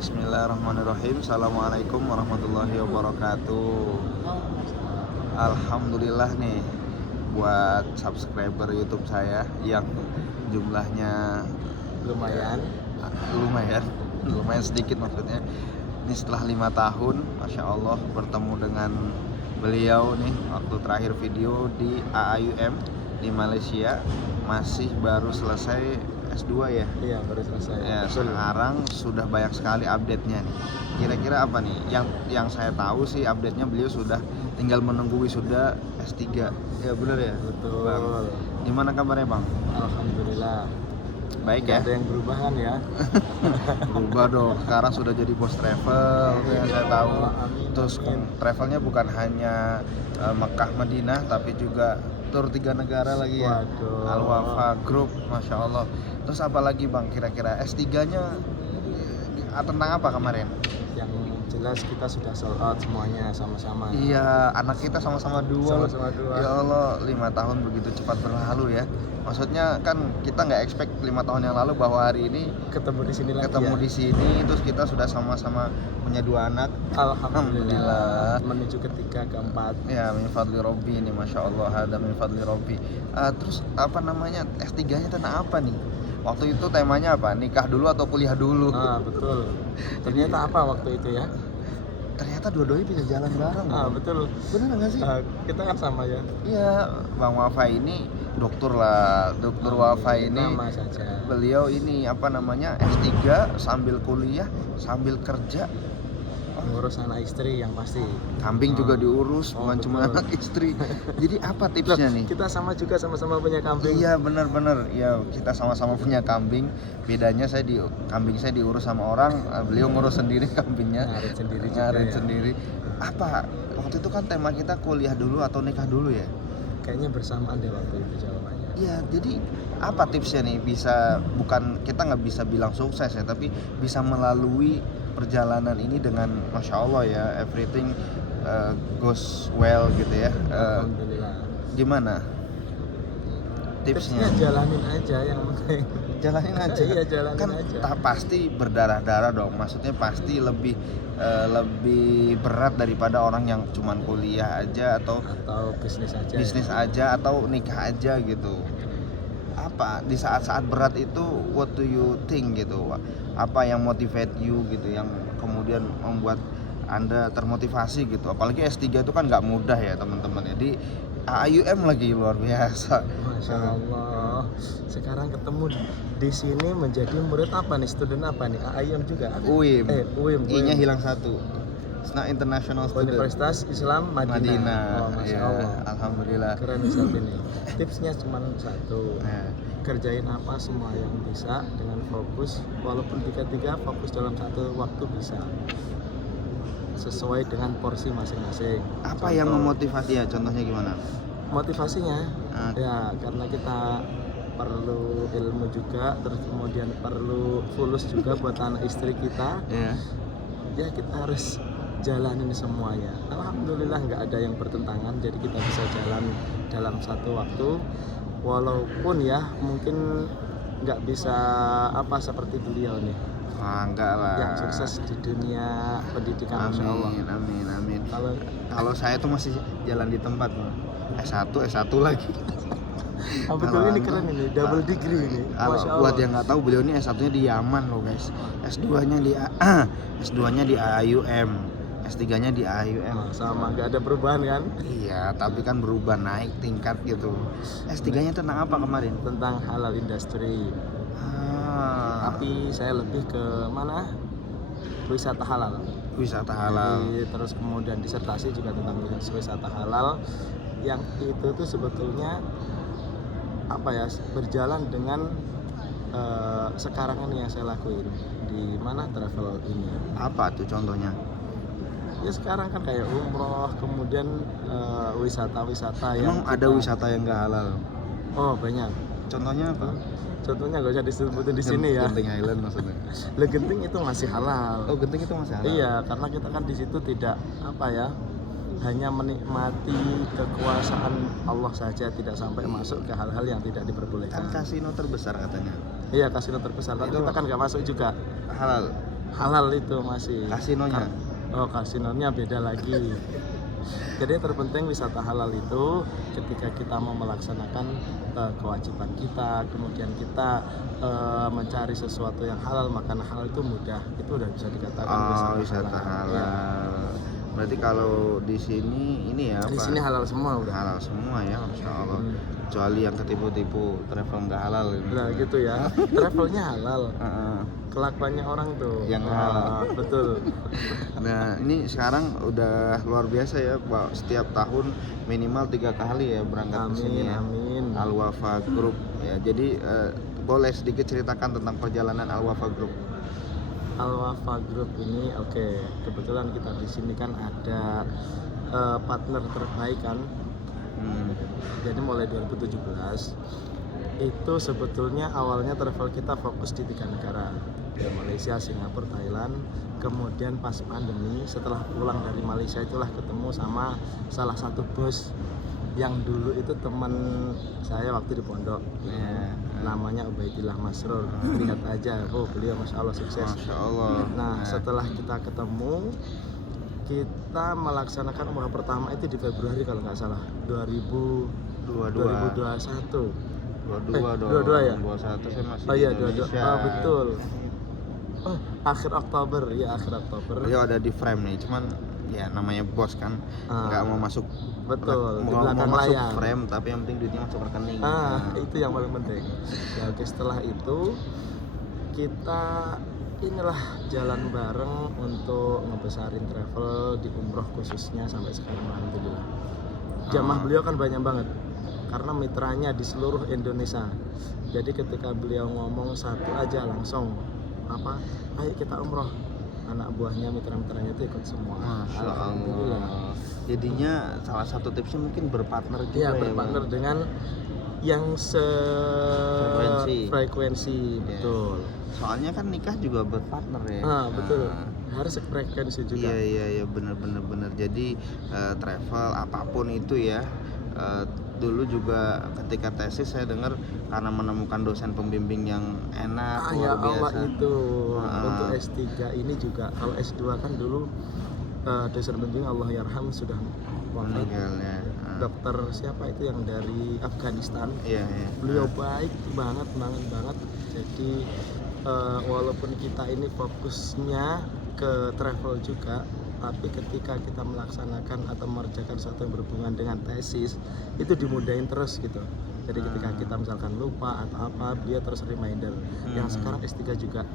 Bismillahirrahmanirrahim. Assalamualaikum warahmatullahi wabarakatuh. Alhamdulillah nih buat subscriber YouTube saya yang jumlahnya lumayan sedikit maksudnya. Ini setelah 5 tahun, Masya Allah bertemu dengan beliau nih waktu terakhir video di AAUM di Malaysia, masih baru selesai S2 ya? Iya, baru selesai. Ya, sekarang sudah banyak sekali update-nya nih. Kira-kira apa nih? Yang saya tahu sih update-nya beliau sudah tinggal menunggu wisuda S3. Ya benar ya? Betul. Bang. Gimana kabarnya, Bang? Alhamdulillah. Baik Nggak ya? ada yang perubahan ya. Berubah dong. Sekarang sudah jadi bos travel ya, saya tahu. Amin, Terus amin. travelnya bukan hanya Mekah Madinah tapi juga tur 3 negara lagi ya. Waduh. Al Wafa Group, Masya Allah. Terus apa lagi, Bang, kira-kira S3-nya tentang apa kemarin? Yang jelas kita sudah sold out semuanya sama-sama. Iya, anak kita sama-sama dua. Sama-sama dua. Ya Allah, 5 tahun begitu cepat berlalu ya. Maksudnya kan kita nggak expect 5 tahun yang lalu bahwa hari ini Ketemu di sini lagi. ketemu ya? di sini, terus kita sudah sama-sama punya 2 anak. Alhamdulillah. Menuju ketiga, keempat. Ya, min fadli Robbi ini, Masya Allah, ada min fadli Robbi. Terus apa namanya, S3-nya tentang apa nih? Waktu itu temanya apa? Nikah dulu atau kuliah dulu? Betul. Ternyata apa waktu itu ya? Ternyata dua-duanya bisa jalan bareng. Betul. Bener nggak sih? Kita kan sama ya. Iya, Bang Wafa ini dokter lah, dokter Wafa ini. Nama saja. Beliau ini apa namanya, S3 sambil kuliah, sambil kerja. Ngurus anak istri yang pasti. Kambing juga diurus, bukan cuma betul. anak istri. Jadi apa tipsnya nih? Kita sama-sama punya kambing. Iya, benar-benar. Ya, kita sama-sama punya kambing. Bedanya kambing saya diurus sama orang, beliau ngurus sendiri kambingnya. Ngarit sendiri juga Ngarit ya. sendiri. Apa? Waktu itu kan tema kita kuliah dulu atau nikah dulu ya? Kayaknya bersamaan deh waktu itu jawabannya. Iya, jadi apa tipsnya nih bisa, bukan kita nggak bisa bilang sukses ya, tapi bisa melalui perjalanan ini dengan Masya Allah ya, everything goes well gitu ya. Alhamdulillah. Gimana tipsnya? Jalanin aja yang penting. Jalanin aja. Iya, jalanin Kan aja. pasti berdarah-darah dong, maksudnya pasti lebih berat daripada orang yang cuman kuliah aja atau bisnis aja. bisnis aja atau nikah aja gitu. Apa di saat-saat berat itu, what do you think gitu? Apa yang motivate you gitu, yang kemudian membuat Anda termotivasi gitu? Apalagi S3 itu kan nggak mudah ya teman-teman. Jadi AAUM lagi luar biasa. Masya Allah. Sekarang ketemu di sini menjadi murid apa nih? Student apa nih? AAUM juga? UIM. UIM. I-nya hilang satu. Nah, International Student Universitas Islam Madinah. Oh, Masya Ya, Allah. alhamdulillah. Keren Ustaz ini. Tipsnya cuma satu. Nah, Kerjain apa semua yang bisa dengan fokus, walaupun tiga fokus dalam satu waktu bisa, sesuai dengan porsi masing-masing. apa yang memotivasi ya? Contohnya gimana? Motivasinya Ah. ya karena kita perlu ilmu juga, terus kemudian perlu fulus juga buat anak istri kita. Ya. Kita harus jalanin semuanya. Alhamdulillah nggak ada yang bertentangan, jadi kita bisa jalan dalam satu waktu. Walaupun ya mungkin nggak bisa seperti beliau nih Enggak lah. yang sukses di dunia pendidikan. Masya Allah. Amin. Kalau Kalau saya tuh masih jalan di tempat, Bang. S1 lagi. betul, ini keren ini double degree ini. Kalau Masya buat Allah. yang nggak tahu, beliau ini S1-nya di Yaman loh, guys. S2-nya di AAUM, S3-nya di AAUM. Sama nggak ada perubahan kan Iya, tapi kan berubah naik tingkat gitu. S3-nya tentang apa kemarin? tentang halal industry, tapi saya lebih ke mana, wisata halal. Wisata halal. Jadi, terus kemudian disertasi juga tentang wisata halal, yang itu tuh sebetulnya berjalan dengan sekarang ini yang saya lakuin di mana travel ini. Apa tuh contohnya? Ya sekarang kan kayak umroh, kemudian wisata-wisata yang Emang ada wisata yang nggak halal? Oh banyak. Contohnya apa? Contohnya gak usah disebutin di sini ya. Genting Island maksudnya. Genting itu masih halal. Oh, Genting itu masih halal. Iya, karena kita kan di situ tidak hanya menikmati kekuasaan Allah saja, tidak sampai masuk ke hal-hal yang tidak diperbolehkan. Kan kasino terbesar katanya. Iya, kasino terbesar, tapi Itu kita kan nggak masuk juga. Halal. halal itu masih. Kasinonya? Oh, kasinonya beda lagi. Jadi yang terpenting wisata halal itu ketika kita mau melaksanakan kewajiban kita, kemudian kita mencari sesuatu yang halal, makan halal itu mudah, itu udah bisa dikatakan wisata halal. Ya. Berarti kalau di sini ini ya Di apa? sini halal semua udah. Halal semua ya, Masya Allah. Kecuali yang ketipu-tipu travel nggak halal gitu. Nah gitu ya, travelnya halal, Heeh. kelakuannya orang tuh Yang halal. betul. Nah ini sekarang udah luar biasa ya, Pak. Setiap tahun minimal 3 kali ya berangkat ke sini ya. Amin. Al Wafa Group ya. Jadi boleh sedikit ceritakan tentang perjalanan Al Wafa Group. Al Wafa Group ini oke, kebetulan kita di sini kan ada partner terbaik kan. Jadi mulai 2017 itu sebetulnya awalnya travel kita fokus di 3 negara, di Malaysia, Singapura, Thailand. Kemudian pas pandemi, setelah pulang dari Malaysia itulah ketemu sama salah satu bos yang dulu itu teman saya waktu di pondok. Namanya Ubaidillah Masrur. Lihat aja, beliau Masya Allah sukses. Masya Allah. Nah setelah kita ketemu, kita melaksanakan umrah pertama itu di Februari kalau nggak salah 2021. 22 dong. 22 ya? 21 saya masih Oh di iya, Indonesia. betul. Oh, akhir Oktober. Beliau ada di frame nih, cuman ya namanya bos kan nggak mau masuk. Betul, di mau belakang masuk layar. frame tapi yang penting duitnya masuk rekening. Itu yang paling penting. Ya oke, setelah itu kita inilah jalan bareng untuk ngebesarin travel di umroh khususnya sampai sekarang alhamdulillah. Jamaah beliau kan banyak banget karena mitranya di seluruh Indonesia. Jadi ketika beliau ngomong satu aja langsung ayo kita umroh, anak buahnya mitra-mitranya itu ikut semua. Alhamdulillah. Jadinya salah satu tipsnya mungkin berpartner juga ya berpartner dengan yang frekuensi. Betul. Soalnya kan nikah juga berpartner ya. Betul. Harus frekuensi juga. Iya bener. Jadi travel apapun itu ya. Dulu juga ketika tesis saya dengar karena menemukan dosen pembimbing yang enak luar biasa. Allah itu untuk S3 ini juga. Kalau S2 kan dulu dosen pembimbing Allah yarham sudah wafat. Dokter siapa itu yang dari Afghanistan. Iya. Beliau baik banget. Jadi walaupun kita ini fokusnya ke travel juga, tapi ketika kita melaksanakan atau mengerjakan sesuatu yang berhubungan dengan tesis itu dimudahin terus gitu. Jadi ketika kita misalkan lupa atau apa, dia terus reminder. Yang sekarang S3 juga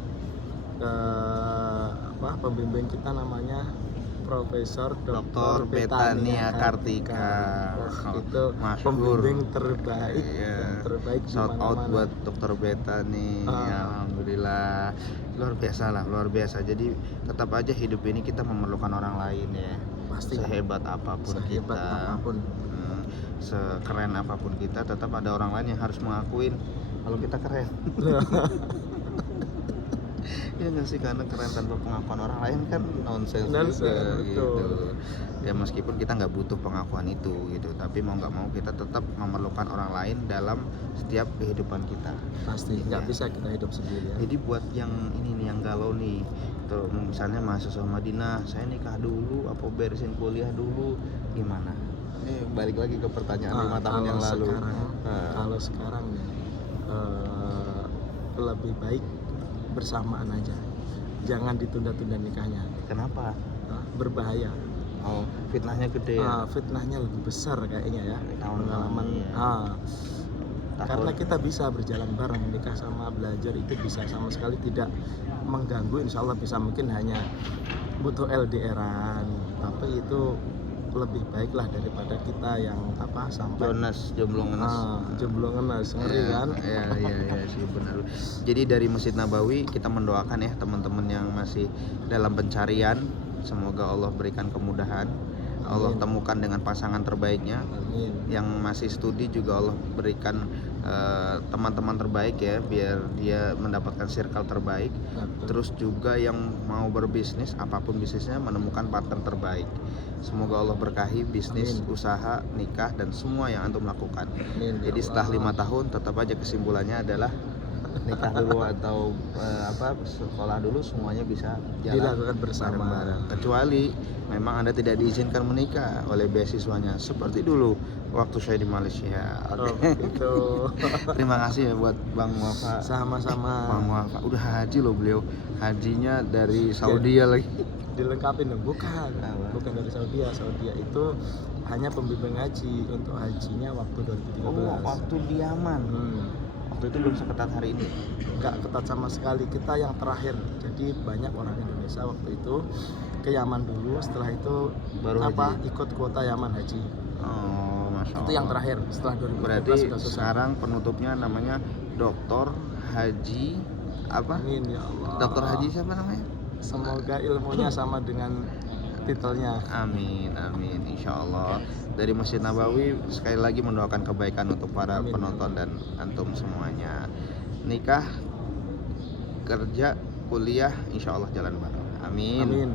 pembimbing kita namanya Profesor Dr. Betania Kartika. Itu pembimbing terbaik. Terbaik di Shout out mana-mana. buat Dr. Betania. Alhamdulillah. Luar biasa. Jadi tetap aja hidup ini kita memerlukan orang lain ya. Pasti. Sehebat apapun kita. Sekeren apapun kita, tetap ada orang lain yang harus mengakuin kalau kita keren. Ya nggak sih, karena keren tanpa pengakuan orang lain kan nonsense juga gitu. Ya meskipun kita nggak butuh pengakuan itu gitu, tapi mau nggak mau kita tetap memerlukan orang lain dalam setiap kehidupan kita. Pasti nggak bisa kita hidup sendiri ya. Jadi buat yang ini nih, yang galau nih, tuh misalnya mahasiswa Madinah, saya nikah dulu apa beresin kuliah dulu, gimana? Ini balik lagi ke pertanyaan 5 tahun yang lalu. Kalau sekarang lebih baik bersamaan aja, jangan ditunda-tunda nikahnya. Kenapa? Berbahaya. Fitnahnya gede ya? Fitnahnya lebih besar kayaknya ya. Pengalaman karena kita bisa berjalan bareng, nikah sama belajar itu bisa sama sekali tidak mengganggu. Insya Allah bisa, mungkin hanya butuh LDRan, tapi itu lebih baiklah daripada kita yang sampai jomblo ngenes ngeri kan. Iya sih, benar. Jadi dari Masjid Nabawi kita mendoakan ya teman-teman yang masih dalam pencarian, semoga Allah berikan kemudahan. Allah temukan dengan pasangan terbaiknya. Yang masih studi juga Allah berikan teman-teman terbaik ya, biar dia mendapatkan circle terbaik. Terus juga yang mau berbisnis, apapun bisnisnya, menemukan partner terbaik. Semoga Allah berkahi bisnis, usaha, nikah, dan semua yang antum lakukan. Jadi setelah 5 tahun tetap aja kesimpulannya adalah nikah dulu atau sekolah dulu semuanya bisa jalan Dilakukan bersama. bareng-bareng. Kecuali memang Anda tidak diizinkan menikah oleh beasiswanya seperti dulu waktu saya di Malaysia. Oh, Oke. itu. Terima kasih ya buat Bang Wafa. Sama-sama. Bang Wafa udah haji loh beliau. Hajinya dari Saudi ya lagi. Dilengkapin dong, bukan Apa? bukan dari Saudi ya. Saudi itu hanya pembimbing haji. Untuk hajinya waktu 2013. Oh, waktu di Yaman. Waktu itu belum seketat hari ini. Nggak ketat sama sekali, kita yang terakhir. Jadi banyak orang Indonesia waktu itu ke Yaman dulu, setelah itu Baru ikut kuota Yaman haji. Oh, Masya Allah. Itu yang terakhir setelah 2013 Berarti sudah selesai. sekarang penutupnya namanya Doktor Haji apa? Amin ya Allah. Doktor Haji siapa namanya? Semoga ilmunya sama dengan titelnya. Amin, amin, insya Allah. Dari Masjid Nabawi sekali lagi mendoakan kebaikan untuk para Amin. penonton dan antum semuanya. Nikah, kerja, kuliah, insya Allah jalan bareng. Amin. Amin.